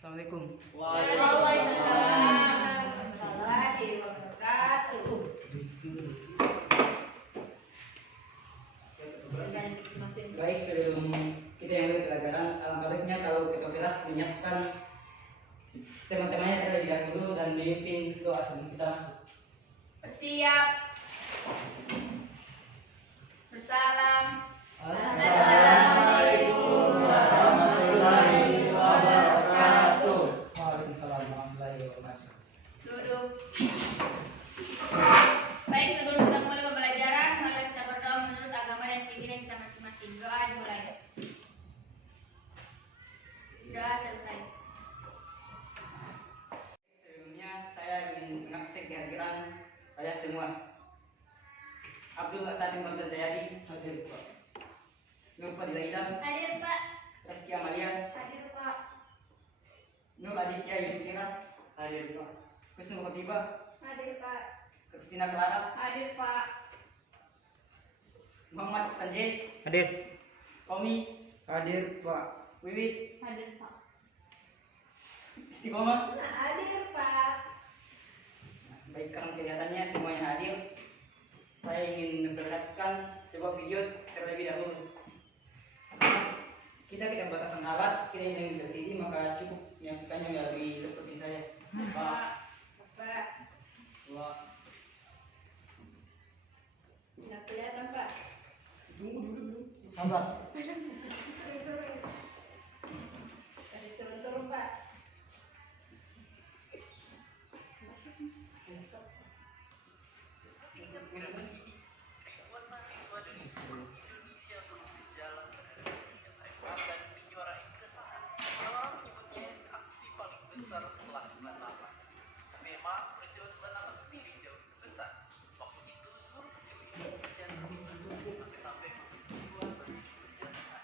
Assalamualaikum. Waalaikumsalam warahmatullahi wabarakatuh. Baik, sebelum kita yang pelajaran, alangkah baiknya kalau ketua kelas menyiapkan teman-temannya terlebih dahulu dan memimpin doa sebelum kita masuk. Bersiap. Bersalam. Assalamualaikum warahmatullahi wabarakatuh. Waalaikumsalam warahmatullahi wabarakatuh. Duduk. Baik, sebelum kita mulai pembelajaran, mari kita berdoa menurut agama dan keyakinan kita masing-masing. Doa dimulai. Doa selesai. Sebelumnya saya ingin mengabsen kehadiran kalian semua. Abdul Sadim Bertajayadi hadir Pak. Nur Fadila Idam Hadir, Pak. Reski Amalia Hadir, Pak. Nur Aditya Yustina hadir Pak. Kusnul Khotiba Hadir, Pak. Kristina Clara Hadir, Pak. Muhammad Sanjay Hadir. Komi Hadir, Pak. Wiwi Hadir, Pak. Istiqomah. Hadir, Pak. Baik, karena kelihatannya semuanya hadir, saya ingin memperlihatkan sebuah video terlebih dahulu. Kita batasan alat, kita yang di sini maka cukup menyaksikannya melalui laptop ini saya. Pak, Pak. Pak, Tidak kelihatan, Pak. tunggu dulu. Sabar. Kasih turun-turun, Pak. Setelah 98. Tapi memang peristiwa 98 sendiri jauh lebih besar. Waktu itu seluruh penjuru Indonesia terpisah sampai-sampai dua berjamaah.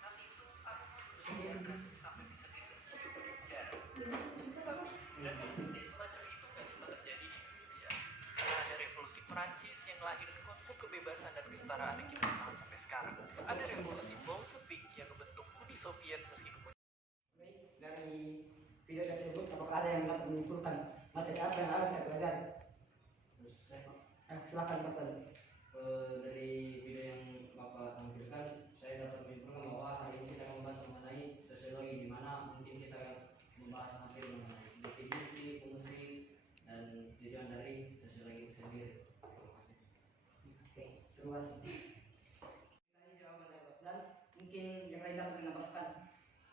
Saat itu aroma berusia berhasil sampai bisa dicium di udara. Dan ide semacam itu gak cuma terjadi di Indonesia. Karena ada revolusi Perancis yang lahir konsep kebebasan dan kesetaraan yang kita kenal sampai sekarang. Ada revolusi Bolshevik yang membentuk Uni Soviet meski kemudian. Baik, dari video tersebut apakah ada yang dapat menyimpulkan materi apa yang akan kita pelajari? Silakan Pak. Dari video yang Bapak tampilkan, saya dapat menyimpulkan bahwa hari ini kita membahas mengenai sosiologi, di mana mungkin kita akan membahas hampir mengenai definisi, fungsi, dan tujuan dari sosiologi itu sendiri. Oke, terima kasih. Ini jawaban dari Pak dan mungkin yang lain dapat menambahkan.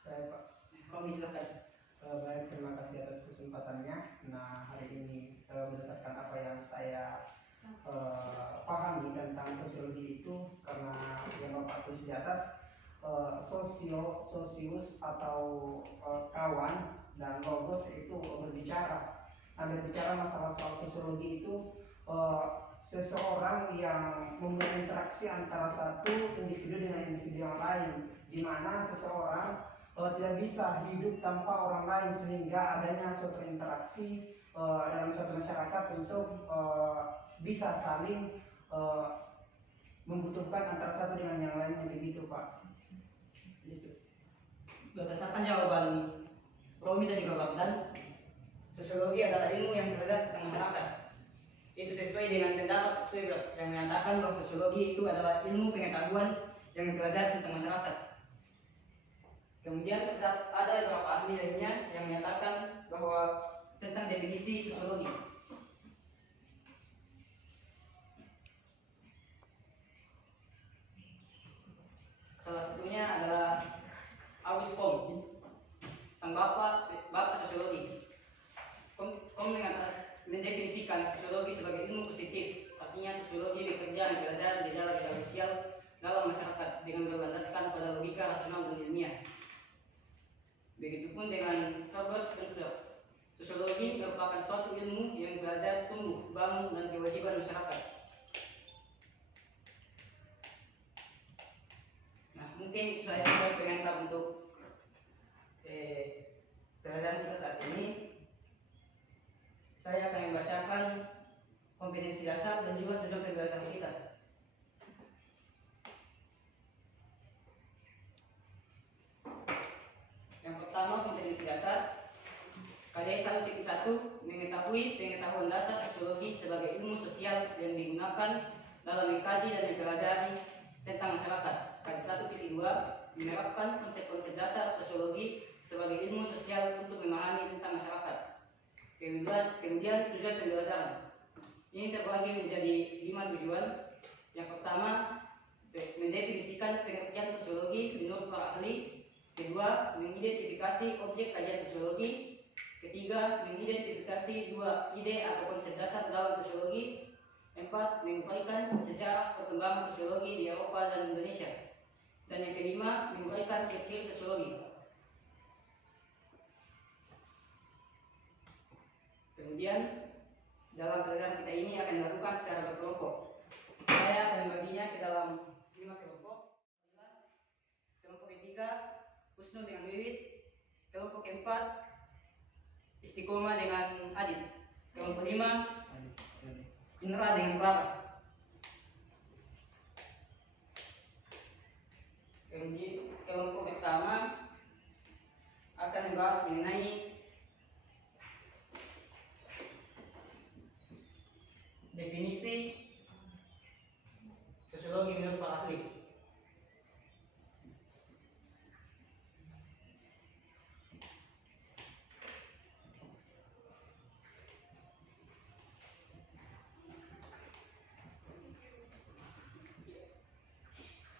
Saya, Pak. Kami silakan. Baik, terima kasih atas kesempatannya. Nah, hari ini berdasarkan apa yang saya pahami tentang sosiologi itu, karena yang Bapak tulis di atas, sosius atau kawan, dan logos itu berbicara. Nah, berbicara masalah soal sosiologi itu seseorang yang membuat interaksi antara satu individu dengan individu yang lain, di mana seseorang tidak bisa hidup tanpa orang lain, sehingga adanya suatu interaksi dalam suatu masyarakat untuk bisa saling membutuhkan antara satu dengan yang lainnya, begitu Pak. Itu. Berdasarkan jawaban Romi dan juga Bang Dan, sosiologi adalah ilmu yang belajar tentang masyarakat. Itu sesuai dengan pendapat Swigert yang menyatakan bahwa sosiologi itu adalah ilmu pengetahuan yang belajar tentang masyarakat. Kemudian ada beberapa ahli lainnya yang menyatakan bahwa tentang definisi sosiologi. Salah satunya adalah August Comte, sang bapak sosiologi. Comte mendefinisikan sosiologi sebagai ilmu positif, artinya sosiologi bekerja dan belajar gejala-gejala sosial dalam masyarakat dengan berlandaskan pada logika rasional dan ilmiah. Begitupun dengan Herbert Spencer, sosiologi merupakan suatu ilmu yang belajar tumbuh, bangun, dan kewajiban masyarakat. Nah, mungkin saya pengen untuk pelajaran kita saat ini. Saya akan membacakan kompetensi dasar dan juga tujuan pembelajaran kita. Yang pertama, kompetensi dasar. mengetahui pengetahuan dasar sosiologi sebagai ilmu sosial yang digunakan dalam mengkaji dan mempelajari tentang masyarakat. Kaidah 1.2 menerapkan konsep-konsep dasar sosiologi sebagai ilmu sosial untuk memahami tentang masyarakat. Kemudian tujuan pembelajaran. Ini terbagi menjadi 5 tujuan. Yang pertama, mendefinisikan pengertian sosiologi menurut para ahli. Kedua, mengidentifikasi objek kajian sosiologi. Ketiga, mengidentifikasi 2 ide atau konsep dasar dalam sosiologi. 4, menguraikan sejarah perkembangan sosiologi di Eropa dan Indonesia. Dan yang kelima, menguraikan ciri-ciri sosiologi. Kemudian, dalam pelajaran kita ini akan dilakukan secara berkelompok. Saya akan membaginya ke dalam 5 kelompok. Kelompok ketiga, Husnul dengan Wiwit. Kelompok keempat, Istiqomah dengan Adit. Kelompok 5, Indra dengan Clara. Kemudian kelompok pertama akan membahas mengenai definisi sosiologi menurut para ahli.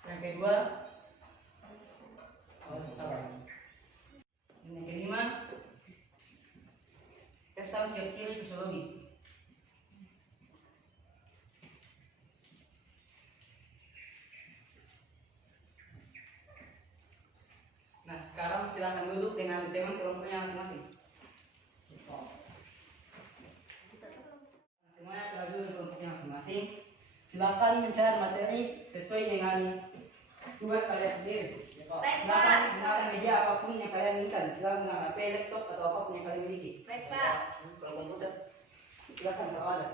Yang kedua, yang kelima, tentang ciri-ciri sosiologi. Nah, sekarang silakan duduk dengan teman kelompoknya masing-masing. Semuanya telah duduk di kelompoknya masing-masing. Silakan mencari materi sesuai dengan tugas kalian sendiri. Baik, Silakan Pak. gunakan media apapun yang kalian inginkan. Silakan gunakan HP, laptop atau apapun yang kalian miliki. Baik, Pak. Silakan kalau ada.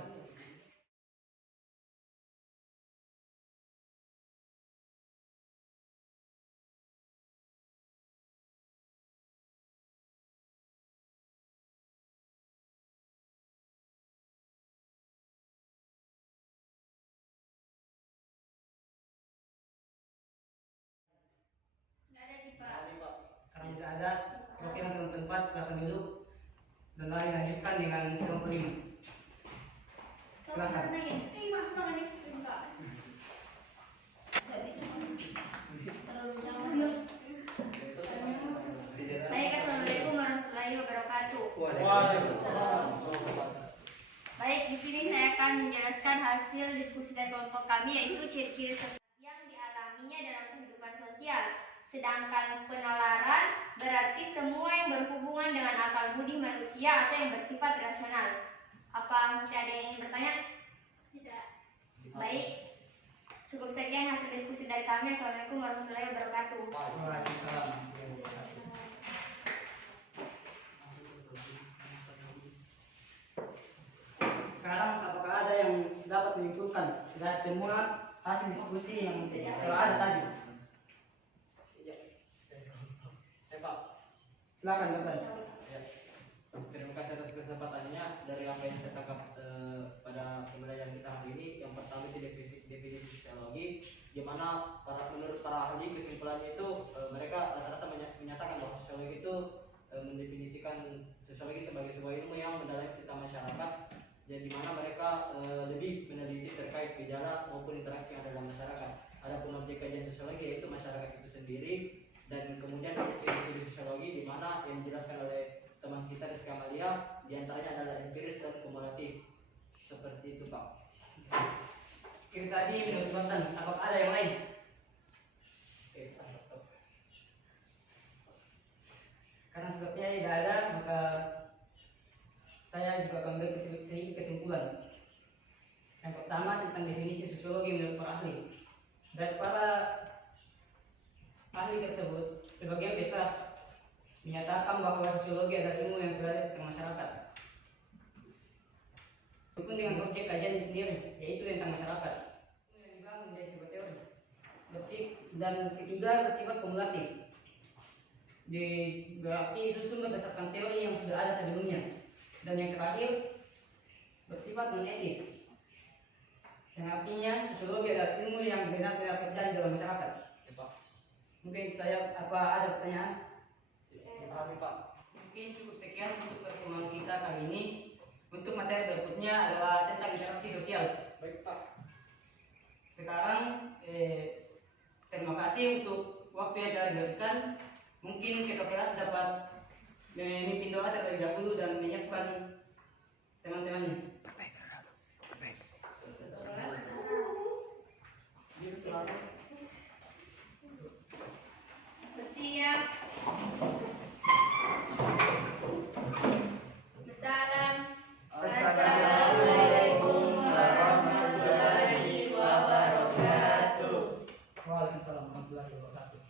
Nggak ada sih, Pak. Karena tidak ada, perwakilan kelompok 4 silakan duduk dan lari lanjutkan dengan kelompok 5. Silakan. Mas tangan ekstrim, Pak. Nggak bisa. Terlalu jauh. Baik, assalamualaikum warahmatullahi wabarakatuh. Baik, di sini saya akan menjelaskan hasil diskusi dari kelompok kami, yaitu ciri-ciri sosial yang dialaminya dalam kehidupan sosial. Sedangkan penalaran berarti semua yang berhubungan dengan akal budi manusia atau yang bersifat rasional. Apa masih ada yang ingin bertanya? Tidak. Baik, cukup sekian hasil diskusi dari kami. Assalamualaikum warahmatullahi wabarakatuh. Sekarang apakah ada yang dapat menyimpulkan dari semua hasil diskusi yang telah ada tadi? Silakan Bapak. Ya. Terima kasih atas kesempatannya. Dari apa yang saya tangkap pada pembelajaran kita hari ini, yang pertama itu definisi sosiologi, di mana menurut para ahli kesimpulannya itu mereka rata-rata menyatakan bahwa sosiologi itu mendefinisikan sosiologi sebagai sebuah ilmu yang mendalami tentang masyarakat, dan di mana mereka lebih meneliti terkait gejala maupun interaksi yang ada dalam masyarakat. Adapun objek kajian sosiologi yaitu masyarakat itu sendiri, dan kemudian ada ciri-ciri sosiologi di mana yang dijelaskan oleh teman kita Rizky Amalia, diantaranya adalah empiris dan kumulatif. Seperti itu, Pak. Itu tadi menurut Bapak, apakah ada yang lain? Karena sepertinya tidak ada, maka saya juga akan beri sedikit kesimpulan. Yang pertama tentang definisi sosiologi menurut para ahli. Dari para ahli tersebut, sebagian besar menyatakan bahwa sosiologi adalah ilmu yang berada di masyarakat. Walaupun dengan objek kajian sendiri, yaitu tentang masyarakat. Yang dibangun menjadi sebuah teori. Dan ketiga bersifat kumulatif. Berarti susun berdasarkan teori yang sudah ada sebelumnya. Dan yang terakhir bersifat non-etis. Yang artinya sosiologi adalah ilmu yang benar-benar terjadi dalam masyarakat. Ya, Pak. Mungkin saya ada pertanyaan? Kami, Pak. Mungkin cukup sekian untuk pertemuan kita kali ini. Untuk materi berikutnya adalah tentang interaksi sosial. Baik, Pak. Sekarang terima kasih untuk waktu yang telah diberikan. Mungkin ketua kelas dapat memimpin doa terlebih dahulu dan menyiapkan teman-temannya. Bersiap. Bersalam. Assalamualaikum warahmatullahi wabarakatuh. Waalaikumsalam warahmatullahi wabarakatuh.